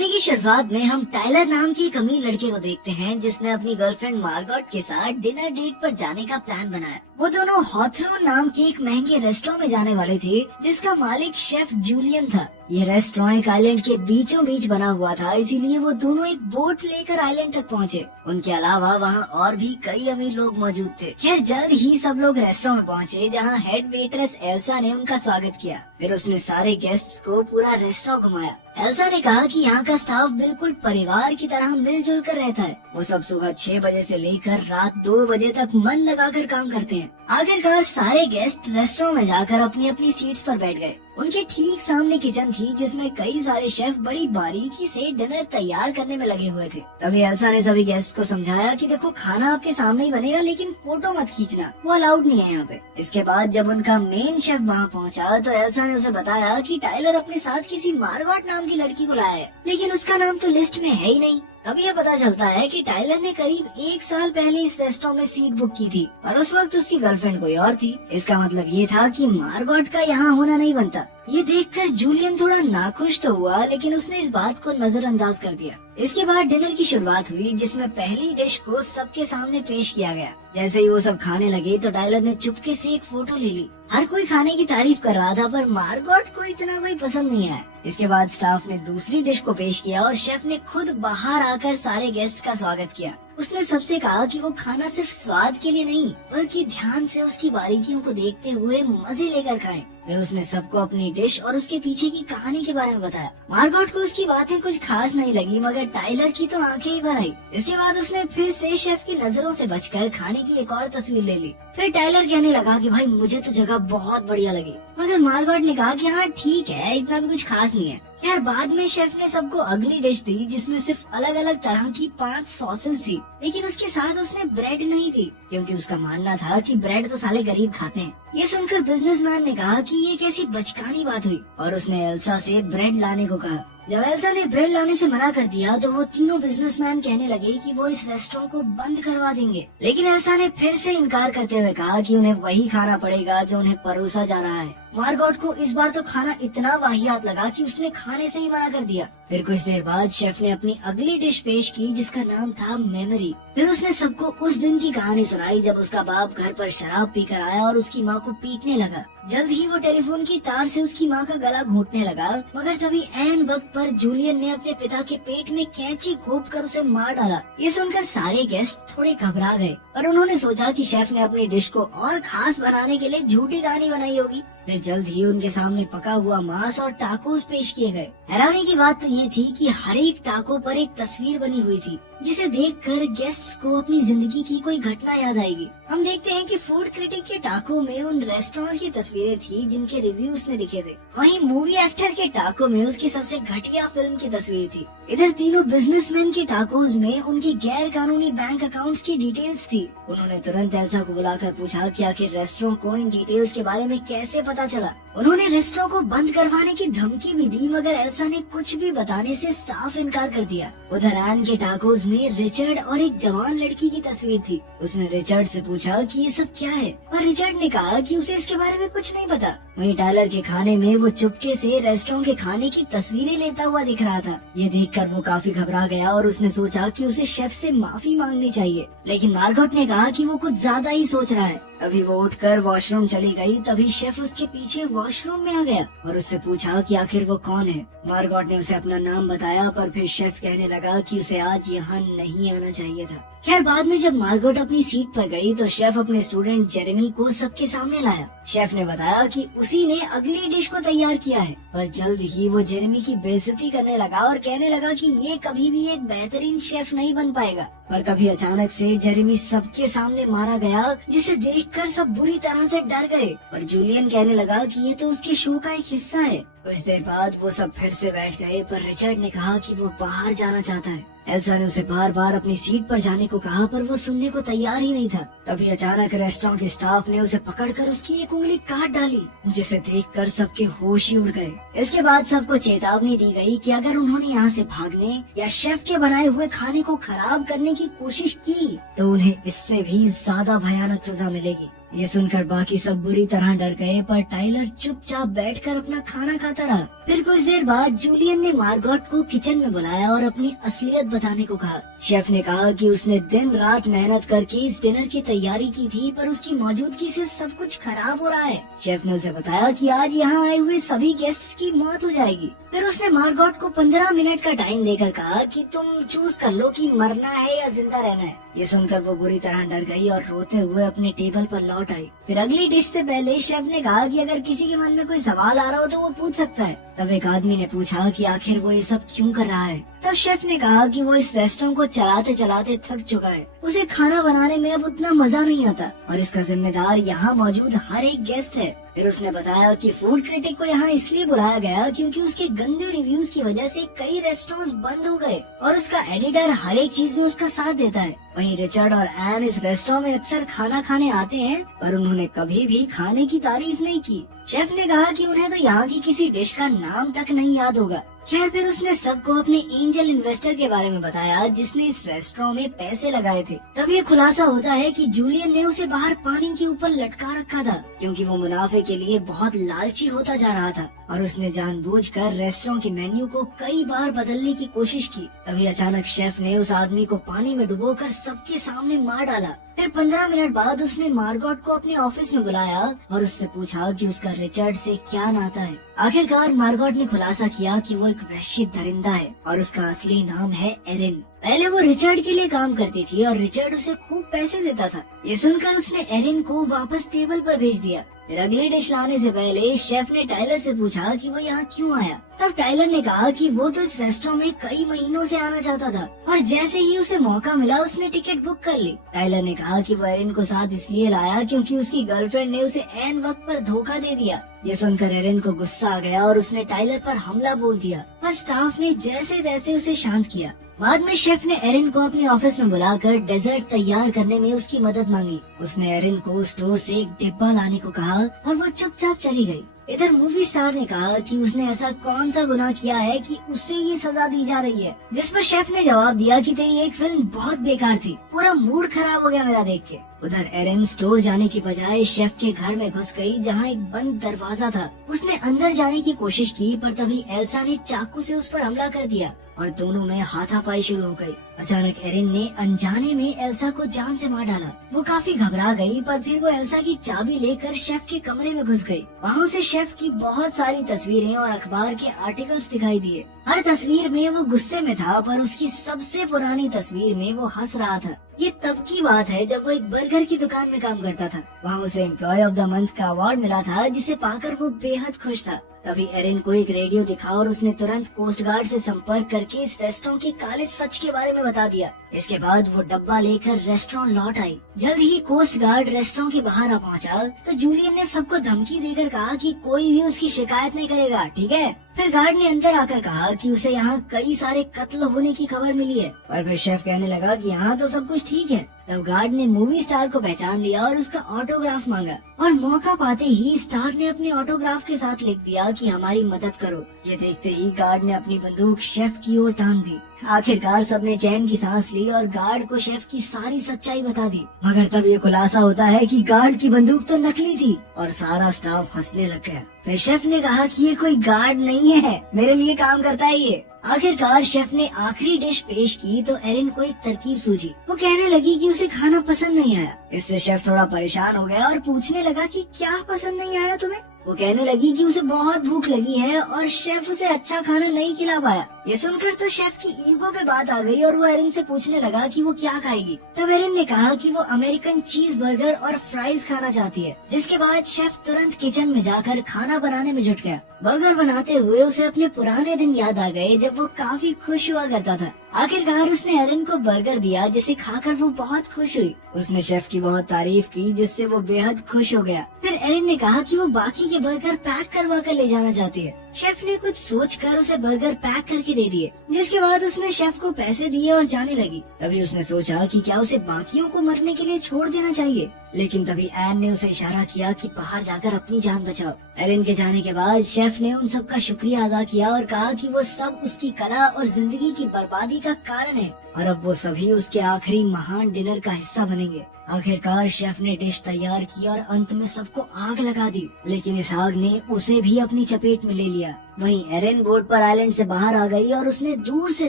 कहानी की शुरुआत में हम टाइलर नाम की एक अमीर लड़के को देखते हैं जिसने अपनी गर्लफ्रेंड मार्गोट के साथ डिनर डेट पर जाने का प्लान बनाया। वो दोनों हॉथरून नाम के एक महंगे रेस्टोरेंट में जाने वाले थे जिसका मालिक शेफ जूलियन था। ये रेस्टोरेंट एक आइलैंड के बीचों बीच बना हुआ था, इसीलिए वो दोनों एक बोट लेकर आइलैंड तक पहुँचे। उनके अलावा वहाँ और भी कई अमीर लोग मौजूद थे। खैर जल्द ही सब लोग रेस्टोरेंट में पहुँचे जहाँ हेड वेट्रेस एल्सा ने उनका स्वागत किया। फिर उसने सारे गेस्ट्स को पूरा रेस्टोरेंट घुमाया। एल्सा ने कहा कि यहाँ का स्टाफ बिल्कुल परिवार की तरह मिलजुल कर रहता है। वो सब सुबह 6 बजे से लेकर रात 2 बजे तक मन लगाकर काम करते हैं। आखिरकार सारे गेस्ट रेस्टोरेंट में जाकर अपनी अपनी सीट्स पर बैठ गए। उनके ठीक सामने किचन थी जिसमें कई सारे शेफ बड़ी बारीकी से डिनर तैयार करने में लगे हुए थे। तभी एल्सा ने सभी गेस्ट को समझाया कि देखो खाना आपके सामने ही बनेगा, लेकिन फोटो मत खींचना, वो अलाउड नहीं है यहाँ पे। इसके बाद जब उनका मेन शेफ वहाँ पहुँचा तो एल्सा ने उसे बताया कि टाइलर अपने साथ किसी मार्गोट नाम की लड़की को लाया है, लेकिन उसका नाम तो लिस्ट में है ही नहीं। तभी ये पता चलता है कि टाइलर ने करीब 1 साल पहले इस रेस्टोरेंट में सीट बुक की थी और उस वक्त उसकी गर्लफ्रेंड कोई और थी। इसका मतलब ये था कि मार्गोट का यहाँ होना नहीं बनता। ये देखकर जूलियन थोड़ा नाखुश तो हुआ, लेकिन उसने इस बात को नजरअंदाज कर दिया। इसके बाद डिनर की शुरुआत हुई जिसमें पहली डिश को सबके सामने पेश किया गया। जैसे ही वो सब खाने लगे तो टाइलर ने चुपके से एक फोटो ले ली। हर कोई खाने की तारीफ कर रहा था पर मार्गोट को इतना कोई पसंद नहीं आया। इसके बाद स्टाफ ने दूसरी डिश को पेश किया और शेफ ने खुद बाहर आकर सारे गेस्ट का स्वागत किया। उसने सबसे कहा कि वो खाना सिर्फ स्वाद के लिए नहीं बल्कि ध्यान से उसकी बारीकियों को देखते हुए मजे लेकर खाएं। फिर उसने सबको अपनी डिश और उसके पीछे की कहानी के बारे में बताया। मार्गोट को उसकी बातें कुछ खास नहीं लगी, मगर टाइलर की तो आंखें ही भर आई। इसके बाद उसने फिर से शेफ की नजरों से बचकर खाने की एक और तस्वीर ले ली। फिर टाइलर कहने लगा कि भाई मुझे तो जगह बहुत बढ़िया लगी, मगर मार्गोट ने कहा कि हाँ ठीक है, इतना भी कुछ खास नहीं है। यार बाद में शेफ ने सबको अगली डिश दी जिसमें सिर्फ अलग अलग तरह की 5 सॉसेस थी, लेकिन उसके साथ उसने ब्रेड नहीं थी क्योंकि उसका मानना था कि ब्रेड तो साले गरीब खाते हैं। ये सुनकर बिजनेसमैन ने कहा कि ये कैसी बचकानी बात हुई और उसने एल्सा से ब्रेड लाने को कहा। जब एल्सा ने ब्रेड लाने से मना कर दिया तो वो तीनों बिजनेसमैन कहने लगे कि वो इस रेस्टोरेंट को बंद करवा देंगे, लेकिन एल्सा ने फिर से इनकार करते हुए कहा कि उन्हें वही खाना पड़ेगा जो उन्हें परोसा जा रहा है। मार्गोट को इस बार तो खाना इतना वाहियात लगा कि उसने खाने से ही मना कर दिया। फिर कुछ देर बाद शेफ ने अपनी अगली डिश पेश की जिसका नाम था मेमोरी। फिर उसने सबको उस दिन की कहानी सुनाई जब उसका बाप घर पर शराब पीकर आया और उसकी माँ को पीटने लगा। जल्द ही वो टेलीफोन की तार से उसकी माँ का गला घोंटने लगा, मगर तभी ऐन वक्त पर जूलियन ने अपने पिता के पेट में कैंची घोंपकर उसे मार डाला। ये सुनकर सारे गेस्ट थोड़े घबरा गए और उन्होंने सोचा कि शेफ ने अपनी डिश को और खास बनाने के लिए झूठी कहानी बनाई होगी। फिर जल्द ही उनके सामने पका हुआ मांस और टाकोस पेश किए गए। हैरानी की बात तो ये थी कि हर एक टाको पर एक तस्वीर बनी हुई थी जिसे देखकर गेस्ट्स को अपनी जिंदगी की कोई घटना याद आएगी। हम देखते हैं कि फूड क्रिटिक के टाको में उन रेस्टोरेंट की तस्वीरें थी जिनके रिव्यू उसने लिखे थे। वहीं मूवी एक्टर के टाको में उसकी सबसे घटिया फिल्म की तस्वीर थी। इधर तीनों बिजनेसमैन के टाकोस में उनकी गैर कानूनी बैंक अकाउंट्स की डिटेल्स थी। उन्होंने तुरंत एल्सा को बुलाकर पूछा कि आखिर रेस्टोरेंट को इन डिटेल्स के बारे में कैसे पता चला। उन्होंने रेस्टोरेंट को बंद करवाने की धमकी भी दी, मगर एल्सा ने कुछ भी बताने से साफ इनकार कर दिया। उधर एन के टाकोस में रिचर्ड और एक जवान लड़की की तस्वीर थी। उसने रिचर्ड से पूछा कि ये सब क्या है, पर रिचर्ड ने कहा कि उसे इसके बारे में कुछ नहीं पता। वहीं टाइलर के खाने में वो चुपके से रेस्टोरेंट के खाने की तस्वीरें लेता हुआ दिख रहा था। ये देखकर वो काफी घबरा गया और उसने सोचा कि उसे शेफ से माफी मांगनी चाहिए, लेकिन मार्गोट ने कहा कि वो कुछ ज्यादा ही सोच रहा है। तभी वो उठकर वॉशरूम चली गई। तभी शेफ उसके पीछे वॉशरूम में आ गया और उससे पूछा कि आखिर वो कौन है। मार्गोट ने उसे अपना नाम बताया, पर फिर शेफ कहने लगा कि उसे आज यहाँ नहीं आना चाहिए था। खैर बाद में जब मार्गोट अपनी सीट पर गई तो शेफ अपने स्टूडेंट जेरेमी को सबके सामने लाया। शेफ ने बताया कि उसी ने अगली डिश को तैयार किया है, पर जल्द ही वो जेरेमी की बेइज्जती करने लगा और कहने लगा कि ये कभी भी एक बेहतरीन शेफ नहीं बन पाएगा। पर तभी अचानक से जेरेमी सबके सामने मारा गया, जिसे देखकर सब बुरी तरह से डर गए। और जूलियन कहने लगा कि ये तो उसके शो का एक हिस्सा है। कुछ देर बाद वो सब फिर से बैठ गए, पर रिचर्ड ने कहा कि वो बाहर जाना चाहता है। एल्सा ने उसे बार बार अपनी सीट पर जाने को कहा, पर वो सुनने को तैयार ही नहीं था। तभी अचानक रेस्टोरेंट के स्टाफ ने उसे पकड़कर उसकी एक उंगली काट डाली, जिसे देखकर सबके होश ही उड़ गए। इसके बाद सबको चेतावनी दी गई कि अगर उन्होंने यहाँ से भागने या शेफ के बनाए हुए खाने को खराब करने की कोशिश की तो उन्हें इससे भी ज्यादा भयानक सजा मिलेगी। ये सुनकर बाकी सब बुरी तरह डर गए, पर टाइलर चुपचाप बैठकर अपना खाना खाता रहा। फिर कुछ देर बाद जूलियन ने मार्गोट को किचन में बुलाया और अपनी असलियत बताने को कहा। शेफ ने कहा कि उसने दिन रात मेहनत करके इस डिनर की तैयारी की थी, पर उसकी मौजूदगी से सब कुछ खराब हो रहा है। शेफ ने उसे बताया कि आज यहाँ आए हुए सभी गेस्ट्स की मौत हो जाएगी। फिर उसने मार्गोट को 15 मिनट का टाइम देकर कहा कि तुम चूज कर लो कि मरना है या जिंदा रहना है। ये सुनकर वो बुरी तरह डर गई और रोते हुए अपने टेबल पर लौट आई। फिर अगली डिश से पहले शेफ ने कहा कि अगर किसी के मन में कोई सवाल आ रहा हो तो वो पूछ सकता है। तब एक आदमी ने पूछा कि आखिर वो ये सब क्यों कर रहा है। तब शेफ ने कहा कि वो इस रेस्टोरेंट को चलाते चलाते थक चुका है, उसे खाना बनाने में अब उतना मजा नहीं आता और इसका जिम्मेदार यहाँ मौजूद हर एक गेस्ट है। फिर उसने बताया कि फूड क्रिटिक को यहाँ इसलिए बुलाया गया क्योंकि उसके गंदे रिव्यूज की वजह से कई रेस्टोरेंट्स बंद हो गए और उसका एडिटर हर एक चीज में उसका साथ देता है। वहीं रिचर्ड और एन इस रेस्टोरेंट में अक्सर खाना खाने आते हैं, पर उन्होंने कभी भी खाने की तारीफ नहीं की। शेफ ने कहा कि उन्हें तो यहाँ की किसी डिश का नाम तक नहीं याद होगा। खैर, फिर उसने सबको अपने एंजल इन्वेस्टर के बारे में बताया जिसने इस रेस्टोरेंट में पैसे लगाए थे। तब ये खुलासा होता है कि जूलियन ने उसे बाहर पानी के ऊपर लटका रखा था क्योंकि वो मुनाफे के लिए बहुत लालची होता जा रहा था और उसने जानबूझकर रेस्टोरेंट के मेन्यू को कई बार बदलने की कोशिश की। तभी अचानक शेफ ने उस आदमी को पानी में डुबोकर सबके सामने मार डाला। फिर 15 मिनट बाद उसने मार्गोट को अपने ऑफिस में बुलाया और उससे पूछा कि उसका रिचर्ड से क्या नाता है। आखिरकार मार्गोट ने खुलासा किया कि वो एक वहशी दरिंदा है और उसका असली नाम है एरिन। पहले वो रिचर्ड के लिए काम करती थी और रिचर्ड उसे खूब पैसे देता था। ये सुनकर उसने एरिन को वापस टेबल पर भेज दिया। फिर अगली डिश लाने से पहले शेफ ने टाइलर से पूछा कि वो यहाँ क्यों आया। तब टाइलर ने कहा कि वो तो इस रेस्टोरेंट में कई महीनों से आना चाहता था और जैसे ही उसे मौका मिला उसने टिकट बुक कर ली। टाइलर ने कहा कि वो एरिन को साथ इसलिए लाया क्योंकि उसकी गर्लफ्रेंड ने उसे ऐन वक्त पर धोखा दे दिया। ये सुनकर एरिन को गुस्सा आ गया और उसने टाइलर पर हमला बोल दिया, पर स्टाफ ने जैसे तैसे उसे शांत किया। बाद में शेफ ने एरिन को अपने ऑफिस में बुलाकर डेजर्ट तैयार करने में उसकी मदद मांगी। उसने एरिन को स्टोर से एक डिब्बा लाने को कहा और वो चुपचाप चली गई। इधर मूवी स्टार ने कहा कि उसने ऐसा कौन सा गुनाह किया है कि उसे ये सजा दी जा रही है, जिस पर शेफ ने जवाब दिया कि तेरी एक फिल्म बहुत बेकार थी, पूरा मूड खराब हो गया मेरा देख के। उधर एरिन स्टोर जाने की बजाय शेफ के घर में घुस गई जहाँ एक बंद दरवाजा था। उसने अंदर जाने की कोशिश की पर तभी एल्सा ने चाकू से उस पर हमला कर दिया और दोनों में हाथापाई शुरू हो गई। अचानक एरिन ने अनजाने में एल्सा को जान से मार डाला। वो काफी घबरा गई, पर फिर वो एल्सा की चाबी लेकर शेफ के कमरे में घुस गई। वहाँ उसे शेफ की बहुत सारी तस्वीरें और अखबार के आर्टिकल्स दिखाई दिए। हर तस्वीर में वो गुस्से में था, पर उसकी सबसे पुरानी तस्वीर में वो हंस रहा था। ये तब की बात है जब वो एक बर्गर की दुकान में काम करता था। वहाँ उसे एम्प्लॉय ऑफ द मंथ का अवार्ड मिला था, जिसे पाकर वो बेहद खुश था। तभी एरिन को एक रेडियो दिखा और उसने तुरंत कोस्ट गार्ड से संपर्क करके इस रेस्टोरेंट के काले सच के बारे में बता दिया। इसके बाद वो डब्बा लेकर रेस्टोरेंट लौट आई। जल्द ही कोस्ट गार्ड रेस्टोरेंट के बाहर आ पहुंचा तो जूलियन ने सबको धमकी देकर कहा कि कोई भी उसकी शिकायत नहीं करेगा, ठीक है। फिर गार्ड ने अंदर आकर कहा कि उसे यहाँ कई सारे कत्ल होने की खबर मिली है, और फिर शेफ कहने लगा कि यहाँ तो सब कुछ ठीक है। तब गार्ड ने मूवी स्टार को पहचान लिया और उसका ऑटोग्राफ मांगा, और मौका पाते ही स्टार ने अपने ऑटोग्राफ के साथ लिख दिया कि हमारी मदद करो। ये देखते ही गार्ड ने अपनी बंदूक शेफ की ओर तान दी। आखिरकार सबने चैन की सांस ली और गार्ड को शेफ की सारी सच्चाई बता दी। मगर तब ये खुलासा होता है कि गार्ड की बंदूक तो नकली थी और सारा स्टाफ हंसने लग गया। फिर शेफ ने कहा कि ये कोई गार्ड नहीं है, मेरे लिए काम करता है ये। आखिरकार शेफ ने आखिरी डिश पेश की तो एरिन को एक तरकीब सूझी। वो कहने लगी कि उसे खाना पसंद नहीं आया। इससे शेफ थोड़ा परेशान हो गया और पूछने लगा कि क्या पसंद नहीं आया तुम्हें। वो कहने लगी कि उसे बहुत भूख लगी है और शेफ उसे अच्छा खाना नहीं खिला पाया। ये सुनकर तो शेफ की ईगो पे बात आ गई और वो एरिन से पूछने लगा कि वो क्या खाएगी। तब एरिन ने कहा कि वो अमेरिकन चीज बर्गर और फ्राइज खाना चाहती है। जिसके बाद शेफ तुरंत किचन में जाकर खाना बनाने में जुट गया। बर्गर बनाते हुए उसे अपने पुराने दिन याद आ गए जब वो काफी खुश हुआ करता था। आखिरकार उसने एरिन को बर्गर दिया, जिसे खाकर वो बहुत खुश हुई। उसने शेफ की बहुत तारीफ की, जिससे वो बेहद खुश हो गया। फिर एरिन ने कहा कि वो बाकी के बर्गर पैक करवा कर ले जाना चाहती है। शेफ ने कुछ सोचकर उसे बर्गर पैक करके दे दिए, जिसके बाद उसने शेफ को पैसे दिए और जाने लगी। तभी उसने सोचा कि क्या उसे बाकियों को मरने के लिए छोड़ देना चाहिए, लेकिन तभी एन ने उसे इशारा किया कि बाहर जाकर अपनी जान बचाओ। एरिन के जाने के बाद शेफ ने उन सब का शुक्रिया अदा किया और कहा कि वो सब उसकी कला और जिंदगी की बर्बादी का कारण है और अब वो सभी उसके आखिरी महान डिनर का हिस्सा बनेंगे। आखिरकार शेफ ने डिश तैयार की और अंत में सबको आग लगा दी, लेकिन इस आग ने उसे भी अपनी चपेट में ले लिया। वहीं एरिन बोट पर आइलैंड से बाहर आ गई और उसने दूर से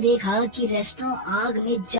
देखा कि रेस्टोरेंट आग में